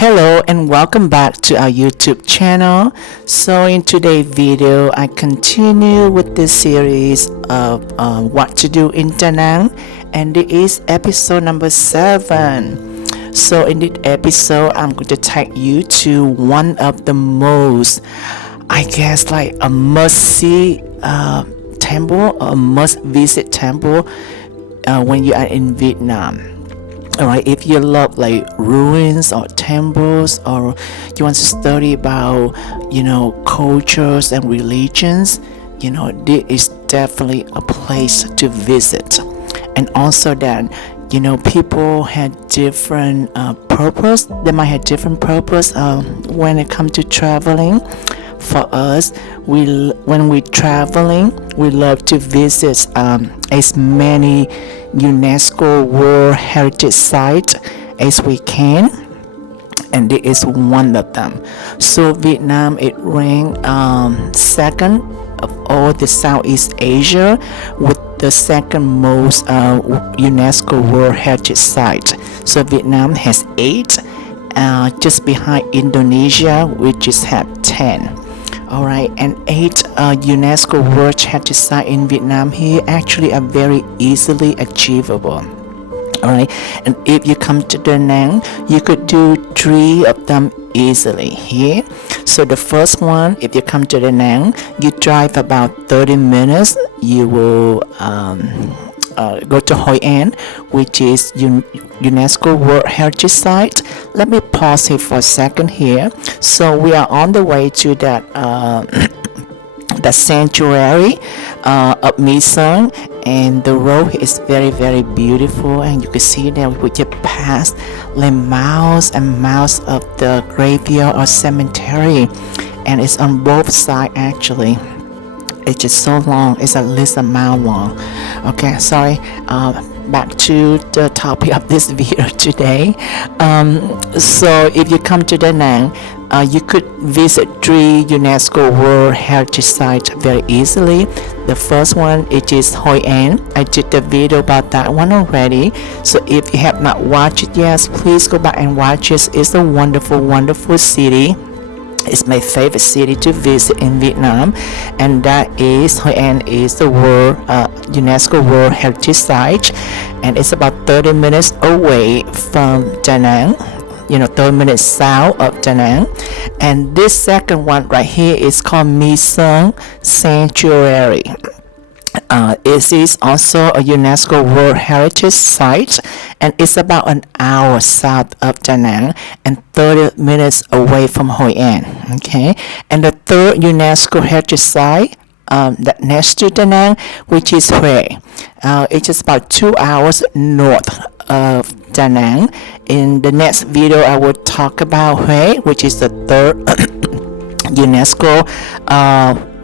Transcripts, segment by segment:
Hello and welcome back to our YouTube channel. So in today's video, I continue with this series of what to do in Da Nang, and it is episode number 7. So in this episode, I'm going to take you to one of the most, I guess, like a must-see temple, a must-visit temple when you are in Vietnam. Alright, if you love like ruins or temples, or you want to study about, cultures and religions, this is definitely a place to visit. And also that, people had different purpose. They might have different purpose when it comes to traveling. For us, when we're traveling, we love to visit as many UNESCO World Heritage sites as we can, and this is one of them. So Vietnam, it ranked second of all the Southeast Asia, with the second most UNESCO World Heritage site. So Vietnam has 8, just behind Indonesia, which is have 10. Alright, and 8 UNESCO World Heritage sites in Vietnam here actually are very easily achievable. Alright, and if you come to Da Nang, you could do 3 of them easily here. So the first one, if you come to Da Nang, you drive about 30 minutes, you will go to Hoi An, which is UNESCO World Heritage Site. Let me pause here for a second here. So we are on the way to that the sanctuary of Mi Sung, and the road is very, very beautiful, and you can see that we just passed like miles and miles of the graveyard or cemetery, and it's on both sides actually. It's just so long, it's at least a mile long. Okay, sorry, back to the topic of this video today. So if you come to Da Nang, you could visit 3 UNESCO World Heritage sites very easily. The first one, it is Hoi An. I did the video about that one already, so if you have not watched it yet, please go back and watch it. It's a wonderful, wonderful city. It's my favorite city to visit in Vietnam, and that is Hoi An is the UNESCO World Heritage Site, and it's about 30 minutes away from Da Nang, 30 minutes south of Da Nang. And this second one right here is called Mi Sung Sanctuary. It is also a UNESCO World Heritage Site, and it's about an hour south of Da Nang and 30 minutes away from Hoi An. Okay, and the third UNESCO Heritage Site that next to Da Nang, which is Hue. It's just about 2 hours north of Da Nang. In the next video, I will talk about Hue, which is the third UNESCO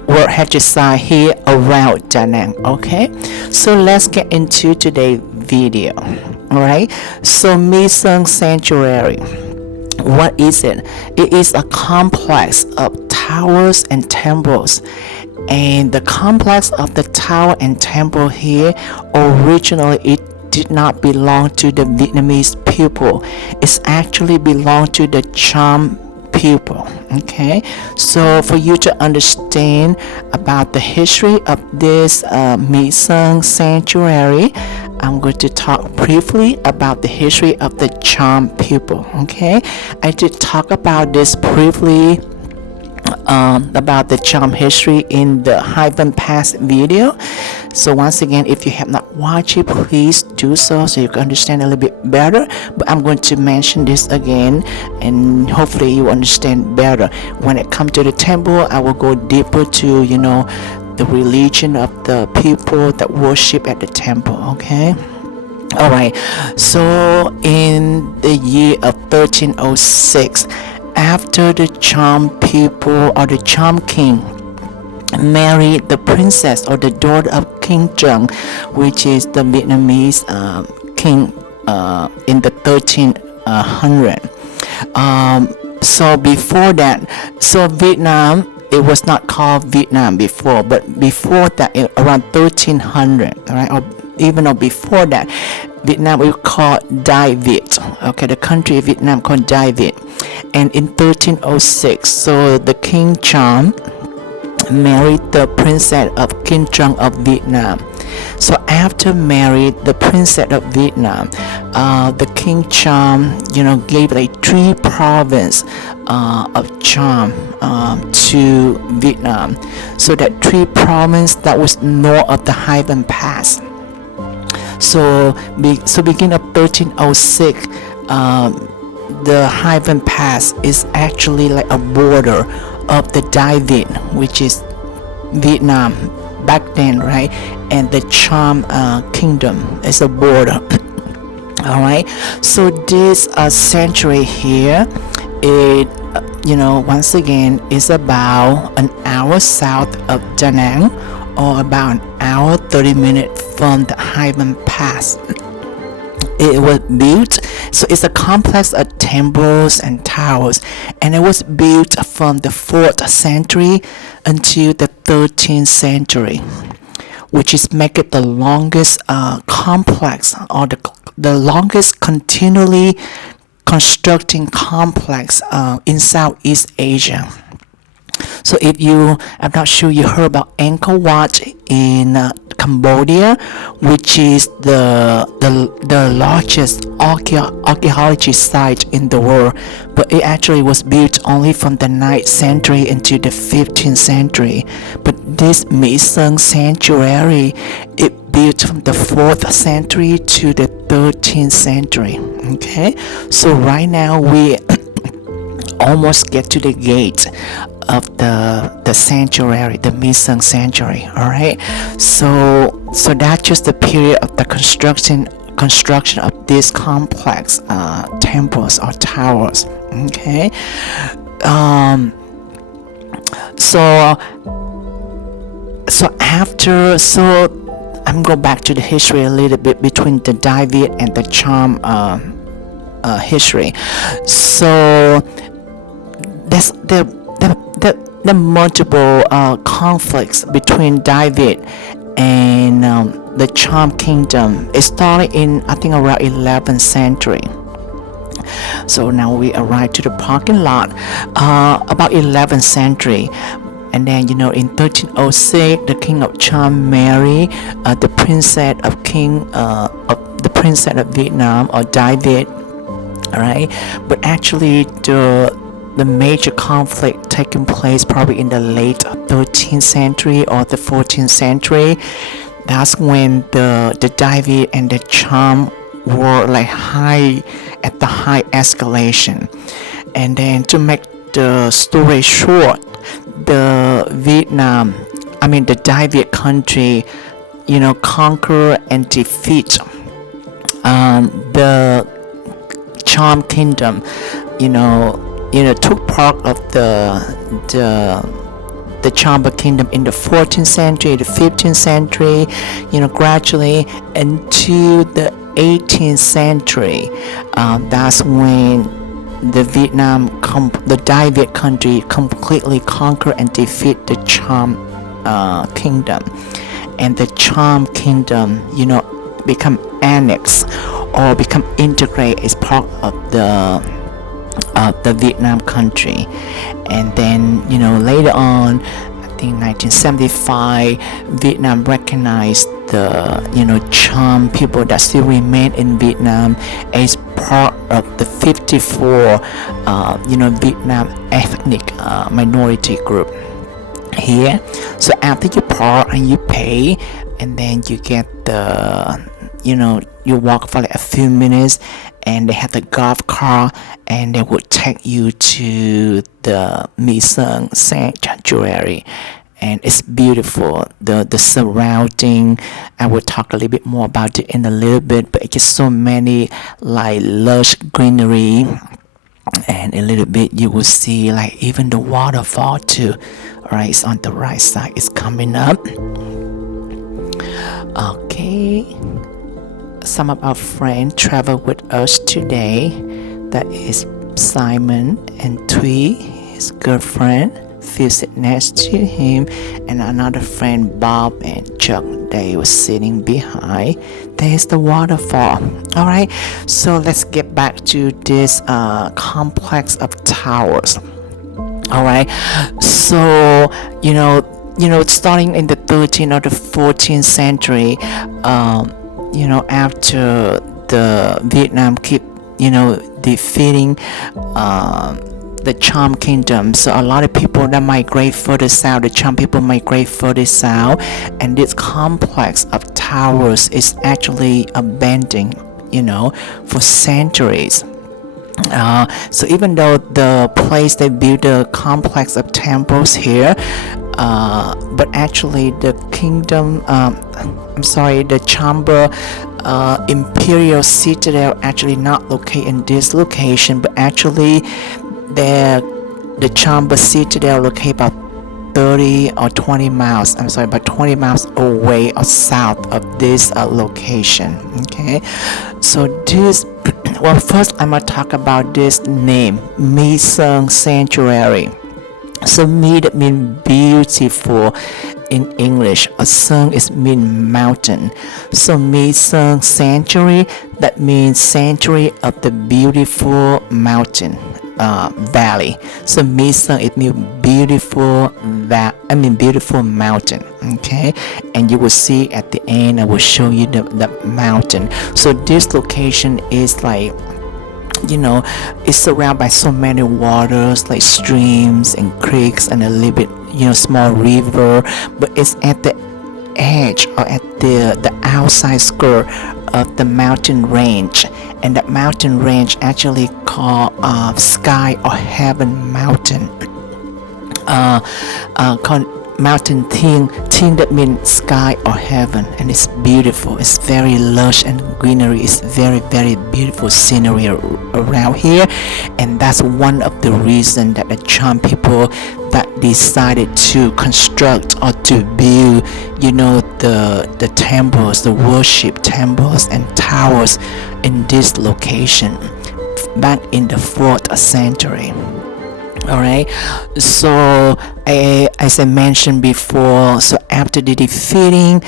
World Heritage Site here around Da Nang. Okay, so let's get into today's video. Alright, so Mi Sung Sanctuary, what is it? It is a complex of towers and temples, and the complex of the tower and temple here, originally it did not belong to the Vietnamese people. It's actually belonged to the Cham people. Okay, so for you to understand about the history of this Mi Sung Sanctuary, I'm going to talk briefly about the history of the Cham people. Okay, I did talk about this briefly about the Cham history in the Hyven Pass video. So once again, if you have not watched it, please do so you can understand a little bit better. But I'm going to mention this again, and hopefully you understand better. When it comes to the temple, I will go deeper to the religion of the people that worship at the temple. Okay, alright, so in the year of 1306, after the Cham people, or the Cham king, married the princess or the daughter of King Trung, which is the Vietnamese king in the 1300. So before that, so Vietnam, it was not called Vietnam before, but before that, around 1300, right, or even before that, Vietnam we call Dai Viet. Okay, the country of Vietnam called Dai Viet. And in 1306, so the King Cham married the princess of King Trung of Vietnam. So after married the princess of Vietnam, the King Cham, gave like 3 provinces of Cham to Vietnam. So that 3 provinces that was north of the Hai Van Pass. So beginning of 1306, the Hai Van Pass is actually like a border of the Dai Viet, which is Vietnam back then, right? And the Cham kingdom is a border. All right. So this sanctuary here, it once again is about an hour south of Da Nang, or about an hour 30 minutes from the Hai Van Pass. It was built, so it's a complex of temples and towers, and it was built from the 4th century until the 13th century, which is make it the longest complex, or the longest continually constructing complex in Southeast Asia. So I'm not sure you heard about Angkor Wat in Cambodia, which is the largest archaeology site in the world, but it actually was built only from the 9th century into the 15th century. But this Mi Sung sanctuary, it built from the 4th century to the 13th century. Okay, so right now we almost get to the gate of the sanctuary, the Mi Sung sanctuary. All right, so that's just the period of the construction of this complex temples or towers. Okay, so I'm going back to the history a little bit between the Dai Viet and the Cham history. So there's the multiple conflicts between Dai Viet and the Cham kingdom. It started in, I think, around 11th century. So now we arrive to the parking lot about 11th century. And then, in 1306, the king of Cham married the princess of Vietnam, or Dai Viet. All right, but actually the major conflict taking place probably in the late 13th century or the 14th century. That's when the Dai Viet and the Cham were like at the high escalation. And then, to make the story short, the Dai Viet country, conquer and defeat the Cham kingdom, took part of the Champa kingdom in the 14th century, the 15th century, gradually into the 18th century. That's when the Dai Viet country completely conquer and defeat the Cham kingdom, and the Cham kingdom, become annexed or become integrated as part of the Vietnam country. And then, later on, I think 1975, Vietnam recognized the Cham people that still remain in Vietnam as part of the 54 Vietnam ethnic minority group here. So after you park and you pay, and then you get you walk for like a few minutes, and they have the golf cart, and they would take you to the Mi Sung sanctuary. And it's beautiful. The surrounding, I will talk a little bit more about it in a little bit, but it's just so many like lush greenery, and a little bit you will see like even the waterfall too. Alright, it's on the right side, it's coming up. Okay, some of our friends travel with us today. That is Simon and Thuy, his girlfriend, sit next to him, and another friend, Bob and Chuck. They were sitting behind. There's the waterfall. All right, so let's get back to this complex of towers. All right, so starting in the 13th or the 14th century, after the Vietnam keep defeating the Cham kingdom, so a lot of people that migrate further south, the Cham people migrate further south, and this complex of towers is actually abandoned for centuries. So even though the place they built a complex of temples here, but actually the kingdom, the Champa imperial citadel actually not located in this location, but actually the Champa citadel located about 30 or 20 miles, about 20 miles away or south of this location. Okay, so this, well, first I'm gonna talk about this name, Mi Sung Sanctuary. So Mi that means beautiful in English, or Sung is mean mountain. So Mi Sung Sanctuary, that means sanctuary of the beautiful mountain valley. So Mi Sung, it means beautiful beautiful mountain. Okay, and you will see at the end I will show you the mountain. So this location is like, it's surrounded by so many waters like streams and creeks and a little bit small river, but it's at the edge or at the outside skirt of the mountain range, and that mountain range actually called Sky or Heaven Mountain, called Mountain Ting that means sky or heaven, and it's beautiful. It's very lush and greenery. It's very, very beautiful scenery around here, and that's one of the reasons that the Cham people that decided to construct or to build the temples, the worship temples and towers in this location back in the 4th century. All right, so as I mentioned before, so after the defeating,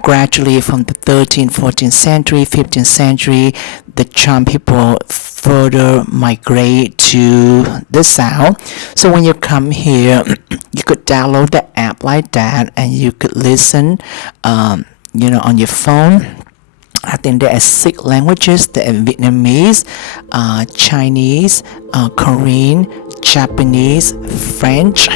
gradually from the 13th, 14th century, 15th century, the Cham people further migrate to the south. So when you come here, you could download the app like that, and you could listen, on your phone. I think there are 6 languages. There are Vietnamese, Chinese, Korean, Japanese, French,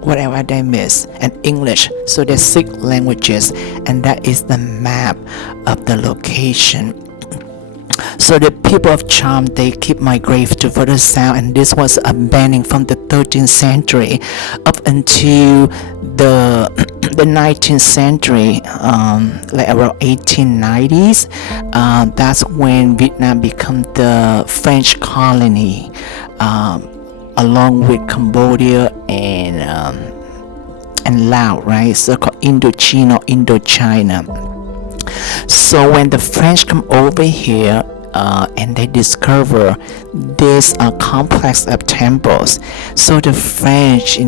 whatever they miss, and English. So there's 6 languages, and that is the map of the location. So the people of Cham, they keep migrating to further south, and this was abandoned from the 13th century up until the 19th century, like around 1890s. That's when Vietnam became the French colony, along with Cambodia and Laos, right? So called Indochina, Indochina. So when the French come over here, and they discover this complex of temples, so the French,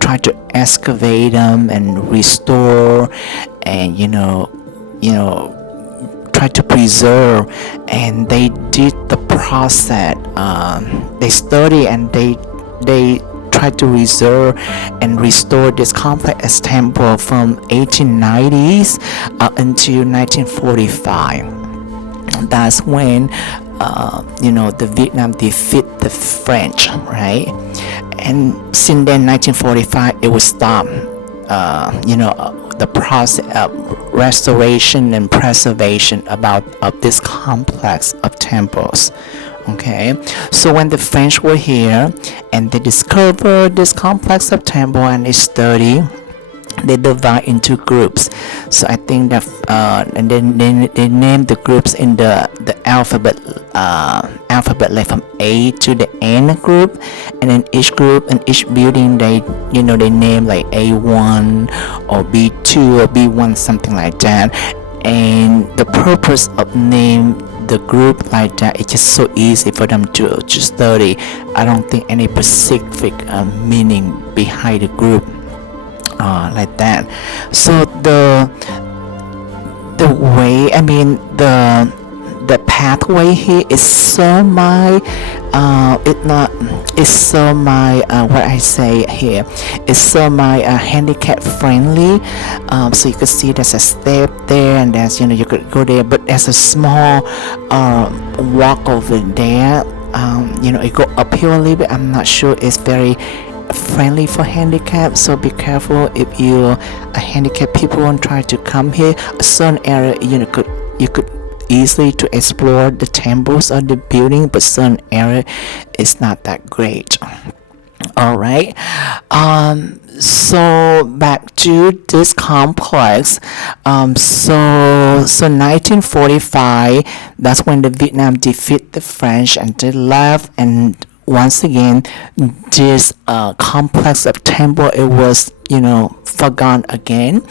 try to excavate them and restore, and try to preserve, and they did the process. They study and they try to reserve and restore this complex temple from 1890s until 1945. That's when the Vietnam defeat the French, right? And since then, 1945, it was stopped. The process of restoration and preservation of this complex of temples. Okay, so when the French were here and they discovered this complex of temple and they study, they divide into groups. So I think that and then they name the groups in the alphabet like from A to the N group, and then each group and each building they name like A1 or B2 or B1, something like that. And the purpose of name the group like that, it's just so easy for them to study. I don't think any specific meaning behind the group like that. So the way, pathway here is so my it not it's so my what I say here is so my handicap friendly. So you could see there's a step there, and there's you could go there, but there's a small walk over there. It go uphill a little bit. I'm not sure it's very friendly for handicap, so be careful if you're a handicapped people and try to come here. A certain area you could easily to explore the temples or the building, but certain area is not that great. All right. So back to this complex. So 1945, that's when the Vietnam defeat the French and they left, and once again this complex of temple, it was forgotten again,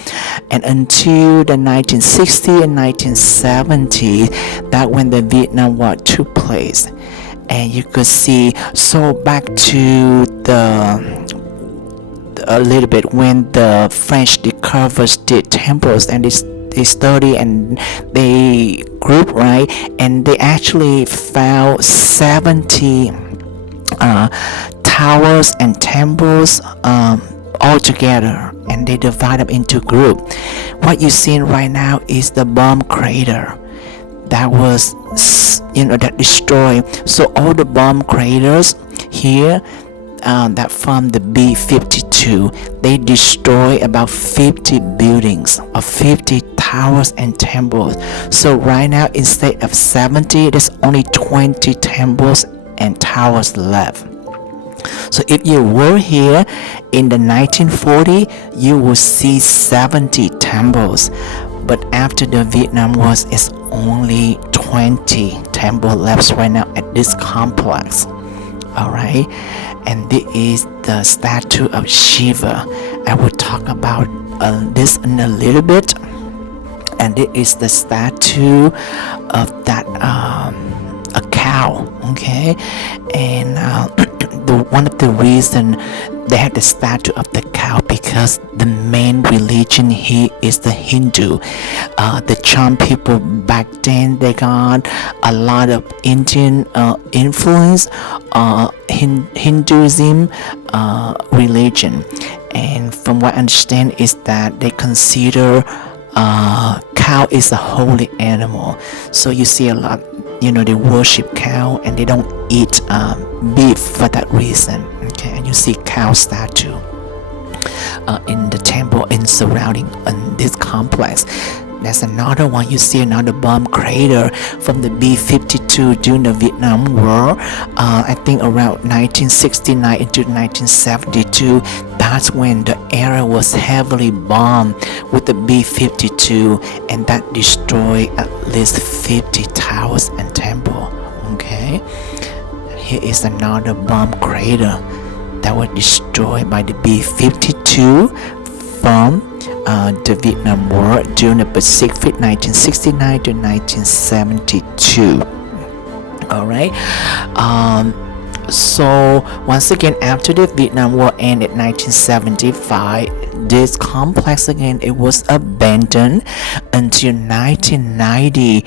and until the 1960 and 1970, that when the Vietnam War took place. And you could see, so back to a little bit when the French discovered the temples, and they study and they group, right, and they actually found 70 towers and temples all together, and they divide them into group. What you're seeing right now is the bomb crater that was that destroyed. So all the bomb craters here that from the B-52, they destroy about 50 buildings or 50 towers and temples. So right now, instead of 70, there's only 20 temples and towers left. So if you were here in the 1940, you will see 70 temples. But after the Vietnam War, it's only 20 temples left right now at this complex. Alright, and this is the statue of Shiva. I will talk about this in a little bit. And this is the statue of that a cow, okay, and one of the reason they had the statue of the cow, because the main religion here is the Hindu. The Cham people back then, they got a lot of Indian influence, Hinduism religion, and from what I understand is that they consider cow is a holy animal. So you see a lot, they worship cow and they don't eat beef for that reason. Okay, and you see cow statue in the temple in surrounding this complex. There's another one. You see another bomb crater from the B-52 during the Vietnam War. I think around 1969 into 1972. That's when the area was heavily bombed with the B-52, and that destroyed at least 50 towers and temple. Okay, here is another bomb crater that was destroyed by the B-52 from the Vietnam War during the Pacific 1969 to 1972. All right. So once again, after the Vietnam War ended 1975, this complex again, it was abandoned until 1990.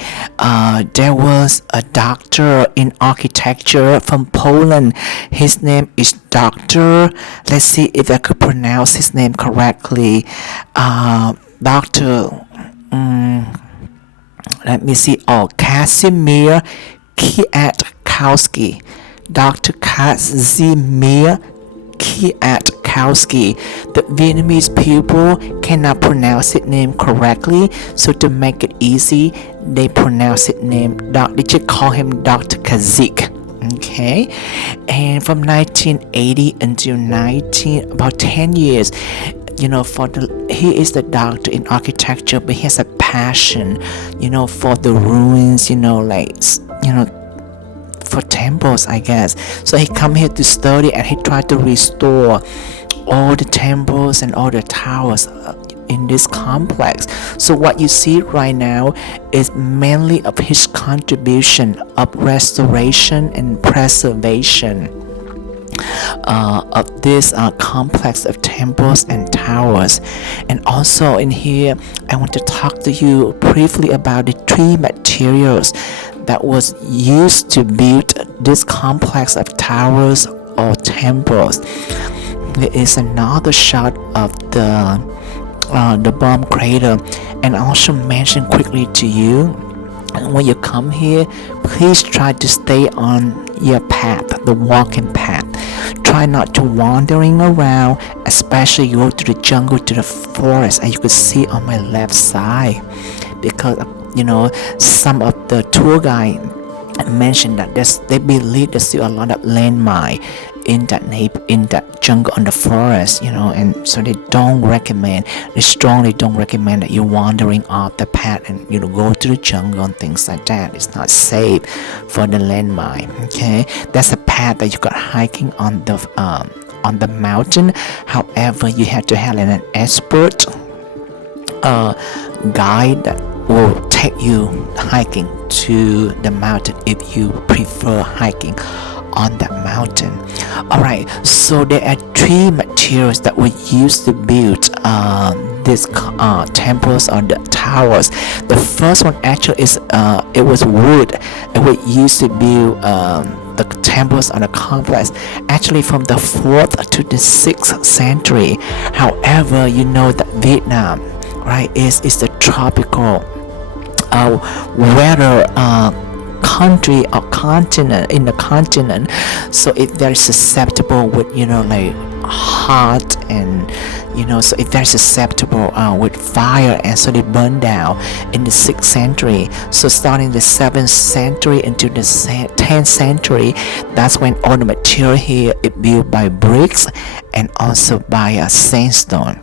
There was a doctor in architecture from Poland. His name is Dr. Let's see if I could pronounce his name correctly. Dr. Let me see. Kazimierz Kwiatkowski. Dr. Kazimierz Kwiatkowski. The Vietnamese people cannot pronounce his name correctly, so to make it easy, they pronounce his name. They just call him Dr. Kazik. Okay, and from 1980 until about 10 years, he is the doctor in architecture, but he has a passion, for the ruins, for temples, I guess. So he come here to study, and he tried to restore all the temples and all the towers in this complex. So what you see right now is mainly of his contribution of restoration and preservation of this complex of temples and towers. And also in here, I want to talk to you briefly about the three materials that was used to build this complex of towers or temples. There is another shot of the bomb crater, and I also mention quickly to you, when you come here, please try to stay on your path, the walking path. Try not to wandering around, especially you go to the jungle, to the forest, and you can see on my left side, because some of the tour guide mentioned that they believe there's still a lot of landmine in that jungle, on the forest, and so they strongly don't recommend that you're wandering off the path and go to the jungle and things like that. It's not safe for the landmine. Okay, that's a path that you got hiking on the mountain. However, you have to have an expert guide that will take you hiking to the mountain if you prefer hiking on that mountain. Alright, so there are three materials that were used to build these temples or the towers. The first one actually is it was wood. It was used to build the temples on the complex, actually from the 4th to the 6th century. However, that Vietnam, right, is the tropical weather country or continent, in the continent, so it's very susceptible with like hot, and so it's very susceptible with fire, and so they burned down in the 6th century. So starting the 7th century into the 10th century, that's when all the material here is built by bricks and also by sandstone.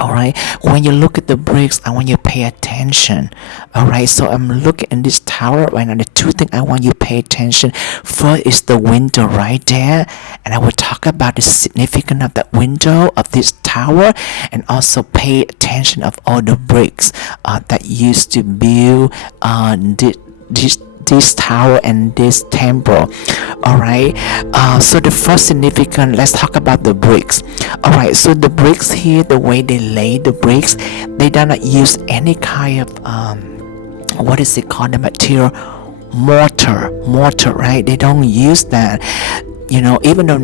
Alright, when you look at the bricks, I want you to pay attention. Alright, so I'm looking in this tower right now. The two things I want you to pay attention. First is the window right there, and I will talk about the significance of that window of this tower, and also pay attention of all the bricks that used to build this tower and this temple. Alright, so the first significant, let's talk about the bricks. Alright, so the bricks here, the way they lay the bricks, they do not use any kind of what is it called, the material, mortar, right? They don't use that. Even though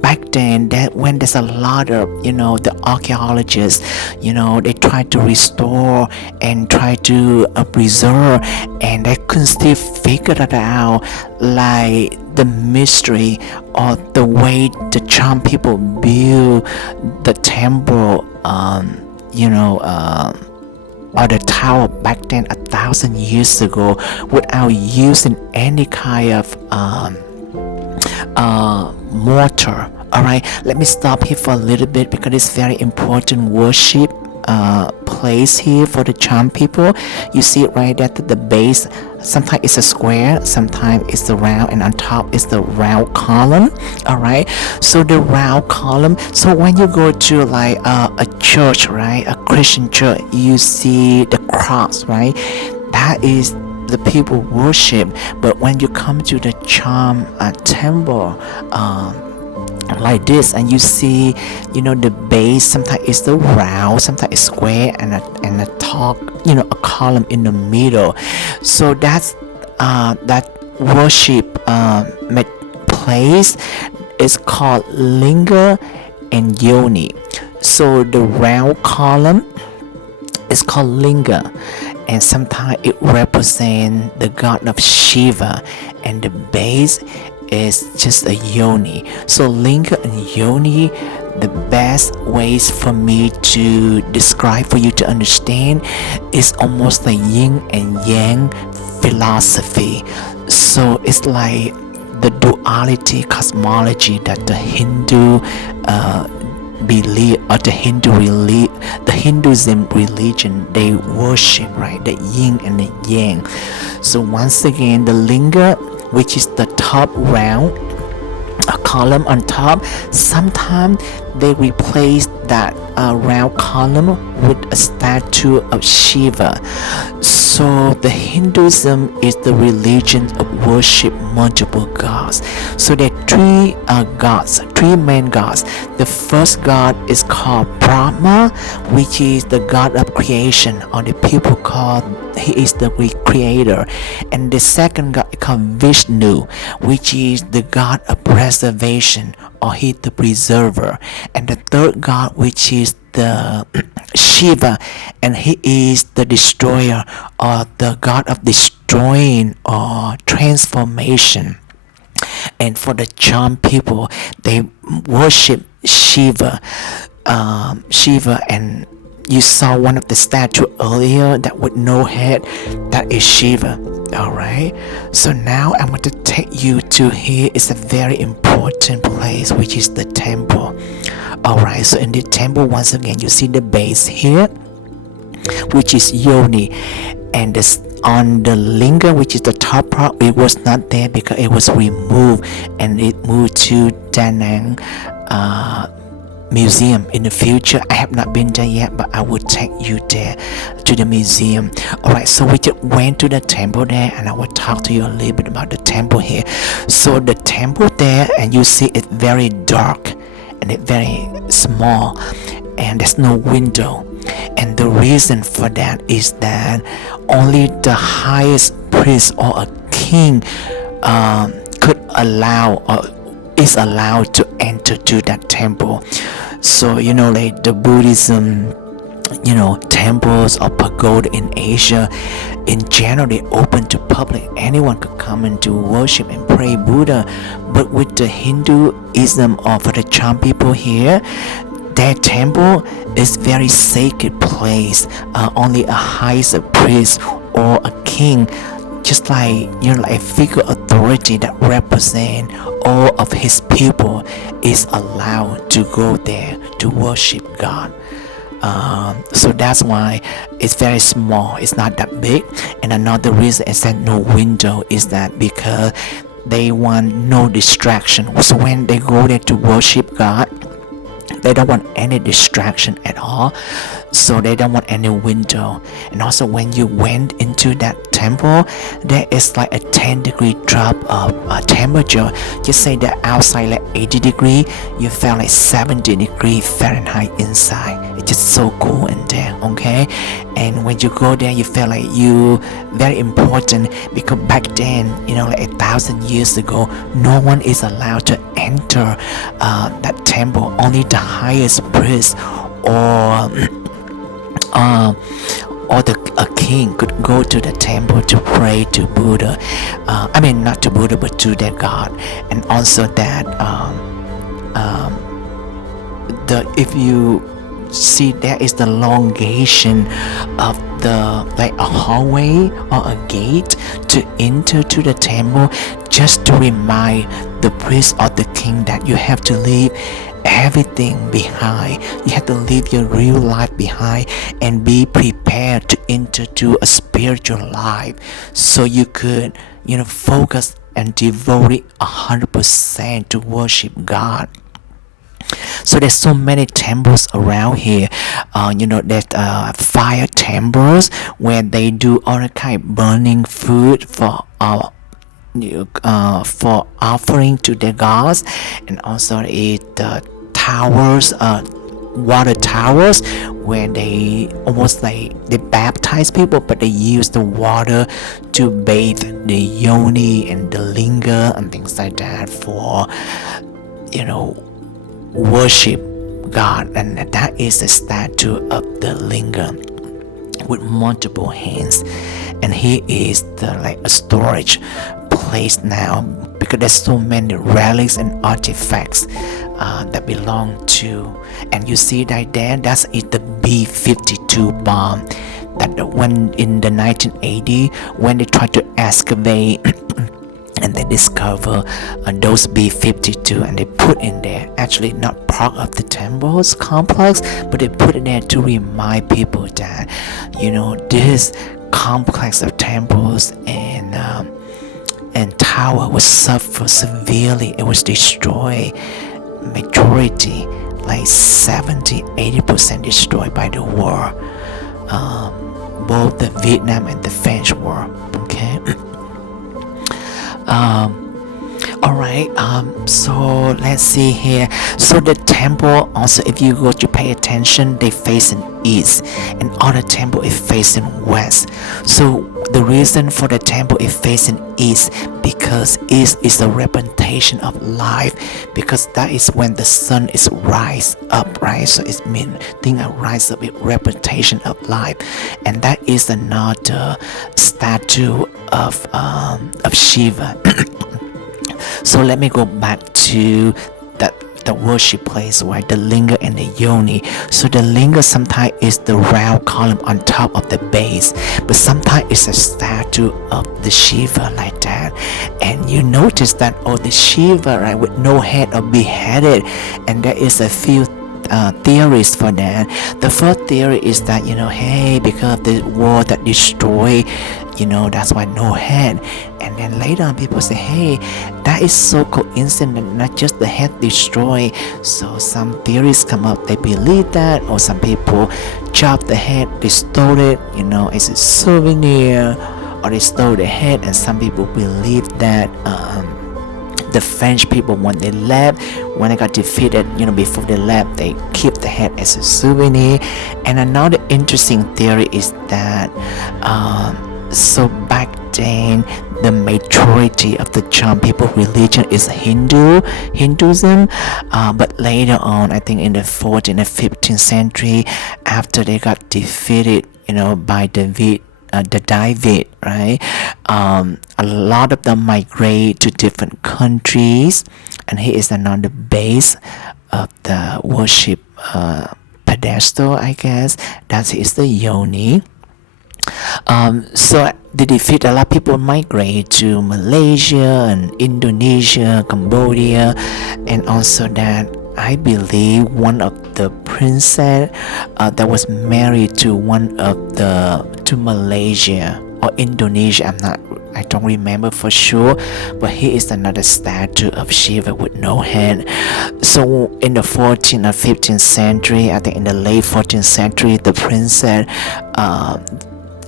back then, that when there's a lot of the archaeologists, they try to restore and try to preserve, and they couldn't still figure it out, like the mystery or the way the Cham people build the temple, or the tower back then 1,000 years ago, without using any kind of mortar. Alright, let me stop here for a little bit, because it's very important worship place here for the Cham people. You see it right at the base. Sometimes it's a square, sometimes it's the round, and on top is the round column. Alright, so the round column, so when you go to like a church, right, a Christian church, you see the cross, right? That is the people worship. But when you come to the Cham temple, like this, and you see the base, sometimes it's the round, sometimes it's square, and a top, a column in the middle. So that's that worship place is called linga and yoni. So the round column is called linga, and sometimes it represents the god of Shiva, and the base is just a yoni. So linga and yoni, the best ways for me to describe, for you to understand, is almost like yin and yang philosophy. So it's like the duality cosmology that the Hindu believe, or the Hinduism religion, they worship, right? The yin and the yang. So once again, the linga, which is the top round, a column on top, sometimes they replace that round column with a statue of Shiva. So the Hinduism is the religion of worship multiple gods. So there are three main gods. The first god is called Brahma, which is the god of creation, or the people call he is the creator. And the second god is called Vishnu, which is the god of preservation, or he the preserver. And the third god, which is the Shiva, and he is the destroyer, or the god of destroying or transformation. And for the Cham people, they worship Shiva. And you saw one of the statue earlier that with no head, that is Shiva. Alright, so now I'm going to take you to here. It's a very important place, which is the temple. Alright, so in the temple, once again, you see the base here, which is Yoni, and this on the linga, which is the top part, it was not there because it was removed, and it moved to Da Nang museum in the future. I have not been there yet, but I will take you there to the museum. Alright, so we just went to the temple there, and I will talk to you a little bit about the temple here. So the temple there, and you see it's very dark and it's very small, and there's no window. And the reason for that is that only the highest priest or a king could allow or is allowed to enter to that temple. So like the Buddhism, temples or pagoda in Asia, in general, they open to public. Anyone could come in to worship and pray Buddha. But with the Hinduism, or for the Cham people here, their temple is very sacred place. Only a highest priest or a king, just like like a figure of authority that represent all of his people, is allowed to go there to worship God. So that's why it's very small. It's not that big. And another reason is that no window is that because they want no distraction. So when they go there to worship God, they don't want any distraction at all, so they don't want any window. And also when you went into that temple, there is like a 10-degree drop of temperature. Just say that outside like 80 degree, you felt like 70 degree Fahrenheit inside. It's just so cool in there, okay? And when you go there, you feel like you very important, because back then, like 1,000 years ago, no one is allowed to enter that temple. Only the highest priest or a king could go to the temple to pray to Buddha. Not to Buddha, but to their God. And also that if you see, there is the elongation of the like a hallway or a gate to enter to the temple, just to remind the priest or the king that you have to leave everything behind. You have to leave your real life behind and be prepared to enter to a spiritual life, so you could focus and devote it 100% to worship God. So there's so many temples around here. There's fire temples where they do all the kind of burning food for offering to the gods. And also the towers, water towers, where they almost like they baptize people, but they use the water to bathe the yoni and the linga and things like that for worship God. And that is a statue of the linga with multiple hands, and here is the like a storage place now, because there's so many relics and artifacts that belong to. And you see right there, that's the B-52 bomb that when in the 1980, when they tried to excavate and they discover those B-52, and they put in there, actually not part of the temple's complex, but they put it there to remind people that this complex of temples and tower was suffered severely. It was destroyed, majority like 70-80% destroyed by the war. both the Vietnam and the French War. Okay. Alright, so let's see here. So the temple also, if you go to pay attention, they face in east, and other temple is facing west. So the reason for the temple is facing east because east is a representation of life, because that is when the sun is rise up, right? So it means thing a rise up, with representation of life, and that is another statue of Shiva. So let me go back to the worship place, right? The linga and the yoni. So the linga sometimes is the round column on top of the base, but sometimes it's a statue of the Shiva like that. And you notice that the Shiva, right, with no head or beheaded, and there is a few theories for that. The first theory is that hey, because of the war that destroyed, that's why no head. And then later on people say, hey, that is so coincident, not just the head destroyed. So some theories come up, they believe that, or some people chop the head, they stole it, it's a souvenir, or they stole the head. And some people believe that the French people, when they left, when they got defeated, before they left, they keep the head as a souvenir. And another interesting theory is that so back then the majority of the Cham people religion is Hinduism, but later on, I think in the 14th and 15th century, after they got defeated by the Dai Viet, right? A lot of them migrate to different countries, and here is another base of the worship pedestal, I guess. That is the yoni. So they defeat a lot of people migrate to Malaysia and Indonesia, Cambodia, and also that I believe one of the princess that was married to to Malaysia or Indonesia. I don't remember for sure, but here is another statue of Shiva with no head. So in the 14th or 15th century, I think in the late 14th century, the princess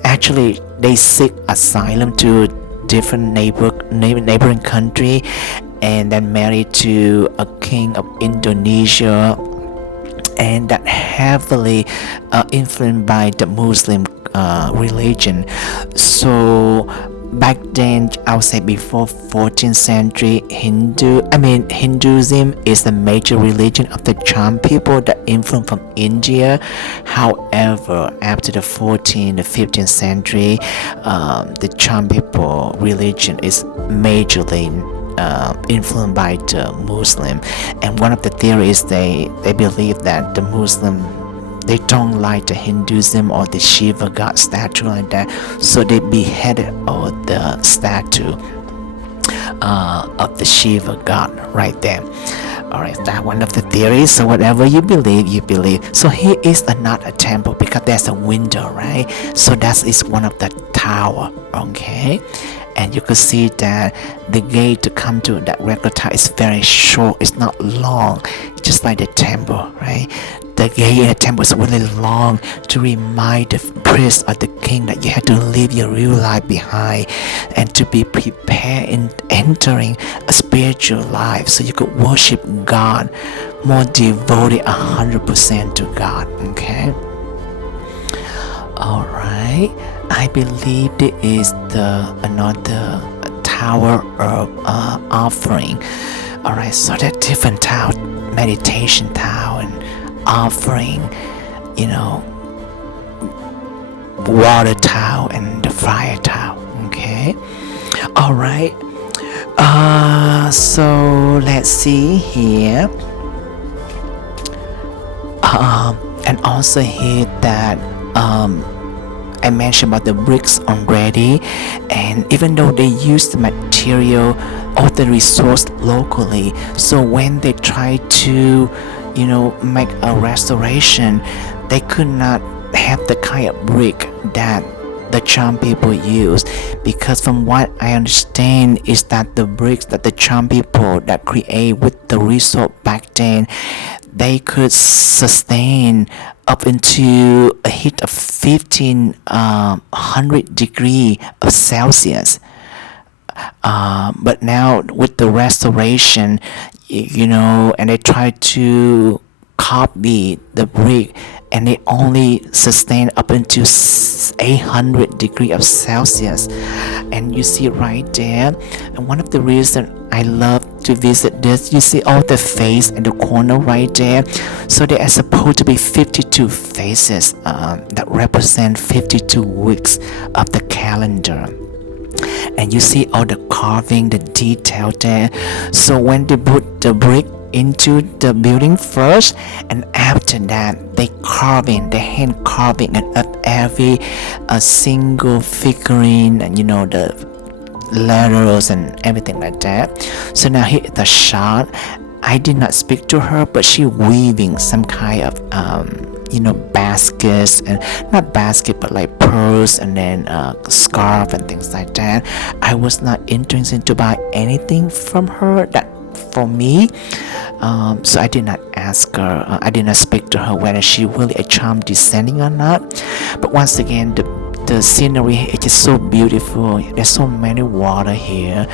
actually they seek asylum to different neighboring country, and then married to a king of Indonesia, and that heavily influenced by the Muslim religion. So back then, I would say before 14th century, Hinduism is the major religion of the Cham people that influenced from India. However, after the 14th, the 15th century, the Cham people religion is majorly influenced by the Muslim. And one of the theories, they believe that the Muslim, they don't like the Hinduism or the Shiva god statue like that, so they beheaded all the statue of the Shiva god right there. Alright, that one of the theories. So whatever you believe, you believe. So here is not a temple because there's a window, right? So that is one of the tower, okay? And you could see that the gate to come to that regular tower is very short, it's not long, just like the temple, right? The gate in the temple is really long to remind the priest or the king that you have to leave your real life behind and to be prepared in entering a spiritual life so you could worship God more devoted 100% to God. Okay. Alright, I believe this is another tower of offering. Alright, so there are different tower, meditation tower and offering, water tower and the fire tower. Okay. Alright, so let's see here. And also here that I mentioned about the bricks already, and even though they use the material or the resource locally, so when they try to make a restoration, they could not have the kind of brick that the Cham people use, because from what I understand is that the bricks that the Cham people that create with the resource back then, they could sustain up into a heat of 1500 degree of Celsius. But now with the restoration, and they try to copy the brick, and they only sustain up into 800 degree of Celsius. And you see right there, and one of the reasons I love to visit this, you see all the face in the corner right there. So there are supposed to be 52 faces that represent 52 weeks of the calendar. And you see all the carving, the detail there. So when they put the brick into the building first, and after that they hand carving it up every single figurine, and the letters and everything like that. So now here is the shot. I did not speak to her, but she weaving some kind of baskets, and not basket but like pearls, and then scarf and things like that. I was not interested to buy anything from her that for me, so I did not ask her. I did not speak to her whether she really a charm descending or not. But once again, the scenery is just so beautiful. There's so many water here.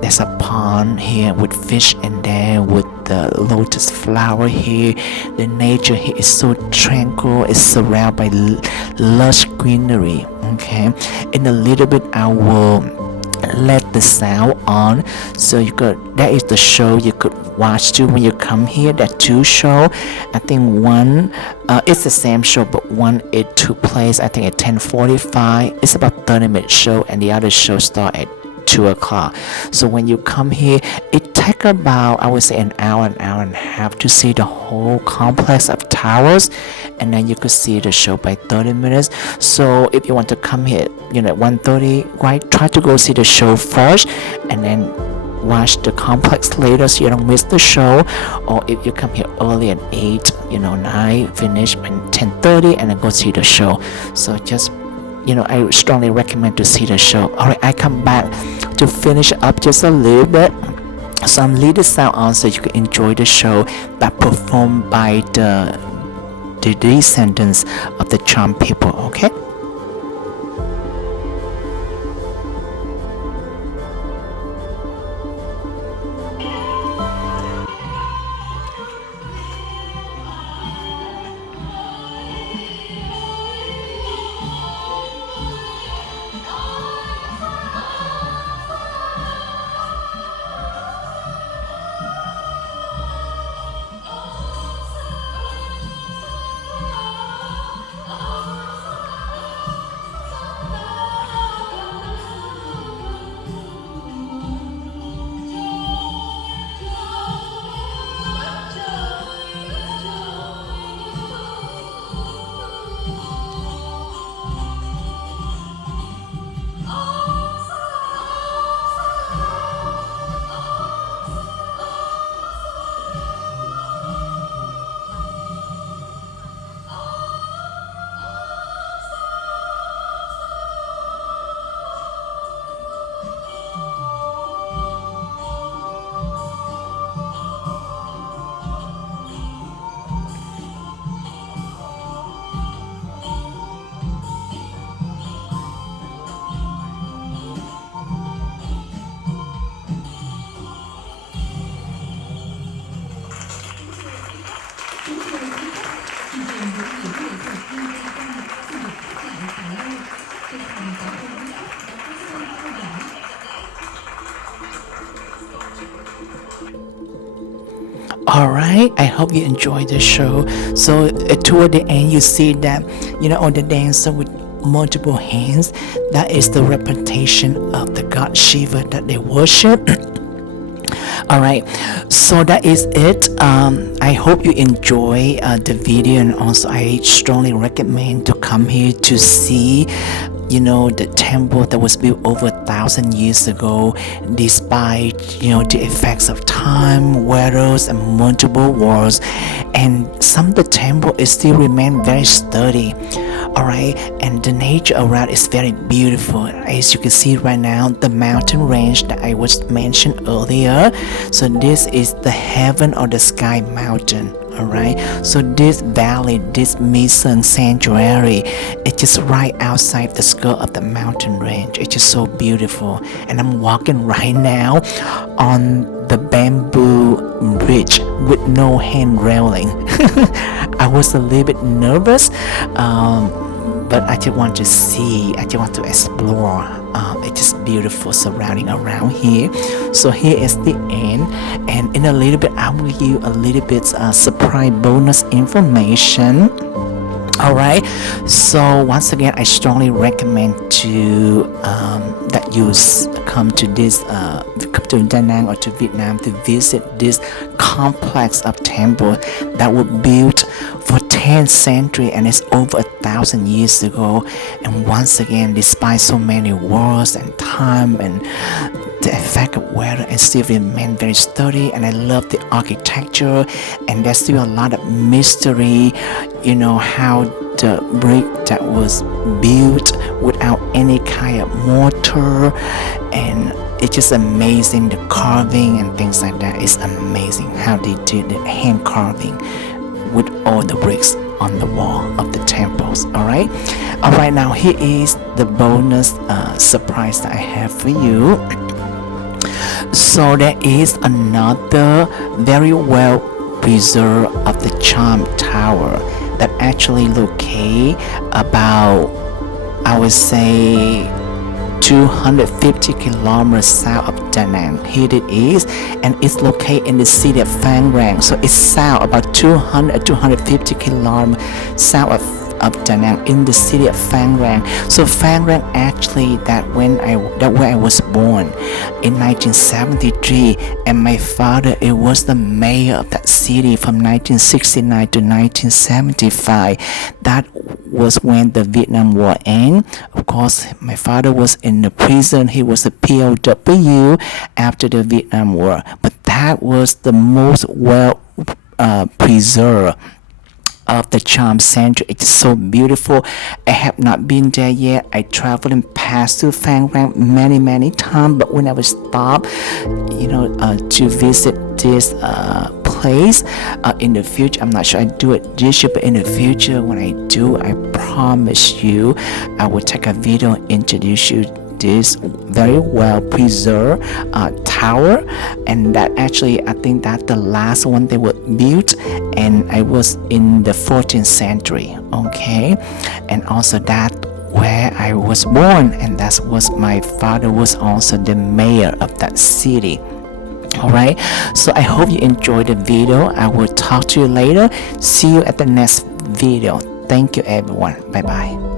There's a pond here with fish in there, with the lotus flower here. The nature here is so tranquil. It's surrounded by lush greenery. Okay, in a little bit I will let the sound on, so that is the show you could watch too when you come here. That two show, I think one it's the same show, but one it took place I think at 10:45. It's about 30-minute show, and the other show start at 2 o'clock. So when you come here, it take about, I would say, an hour and a half to see the whole complex of towers, and then you could see the show by 30 minutes. So if you want to come here at 1:30, right, try to go see the show first and then watch the complex later, so you don't miss the show. Or if you come here early at 8, 9, finish at 10:30 and then go see the show. So just I strongly recommend to see the show. Alright, I come back to finish up just a little bit. So I'm leaving the sound on so you can enjoy the show, but performed by the descendants of the Cham people. Okay. Alright, I hope you enjoyed the show. So toward the end, you see that all the dancer with multiple hands, that is the representation of the god Shiva that they worship. Alright, so that is it. I hope you enjoy the video, and also I strongly recommend to come here to see the temple that was built over 1,000 years ago, despite the effects of time, weathers, and multiple wars. And some of the temple is still remain very sturdy. Alright, and the nature around is very beautiful. As you can see right now, the mountain range that I was mentioned earlier. So this is the heaven or the sky mountain. Alright, so this valley, this Mission Sanctuary, it's just right outside the skirt of the mountain range. It's just so beautiful. And I'm walking right now on the bamboo bridge with no hand railing. I was a little bit nervous, but I just want to see, I just want to explore. It's just beautiful surrounding around here. So here is the end, and in a little bit I will give you a little bit surprise bonus information. Alright, so once again I strongly recommend to that you come to this come to Da Nang or to Vietnam to visit this complex of temple that was built for 10th century, and it's over 1,000 years ago. And once again, despite so many wars and time and the effect of weather, and still remain very sturdy. And I love the architecture, and there's still a lot of mystery, you know, how the brick that was built without any kind of mortar, and it's just amazing, the carving and things like that. It's amazing how they did the hand carving with all the bricks on the wall of the temples. Alright, now here is the bonus surprise that I have for you. So there is another very well preserved of the Cham Tower that actually locate about, I would say, 250 kilometers south of Da Nang. Here it is, and it's located in the city of Phan Rang. So it's south about 250 kilometers south of Da Nang, in the city of Phan Rang. So Phan Rang actually that where I was born in 1973, and my father, it was the mayor of that city from 1969 to 1975. That was when the Vietnam War ended. Of course, my father was in the prison. He was a POW after the Vietnam War, but that was the most well preserved of the Cham Center. It's so beautiful. I have not been there yet. I traveled and passed through Phan Rang many times, but when I was stopped, you know, to visit this place in the future, I'm not sure I do it this year, but in the future when I do, I promise you I will take a video and introduce you this very well preserved tower. And that actually, I think that the last one they were built, and I was in the 14th century. Okay, and also that where I was born, and that was my father was also the mayor of that city. Alright, so I hope you enjoyed the video. I will talk to you later. See you at the next video. Thank you everyone. Bye bye.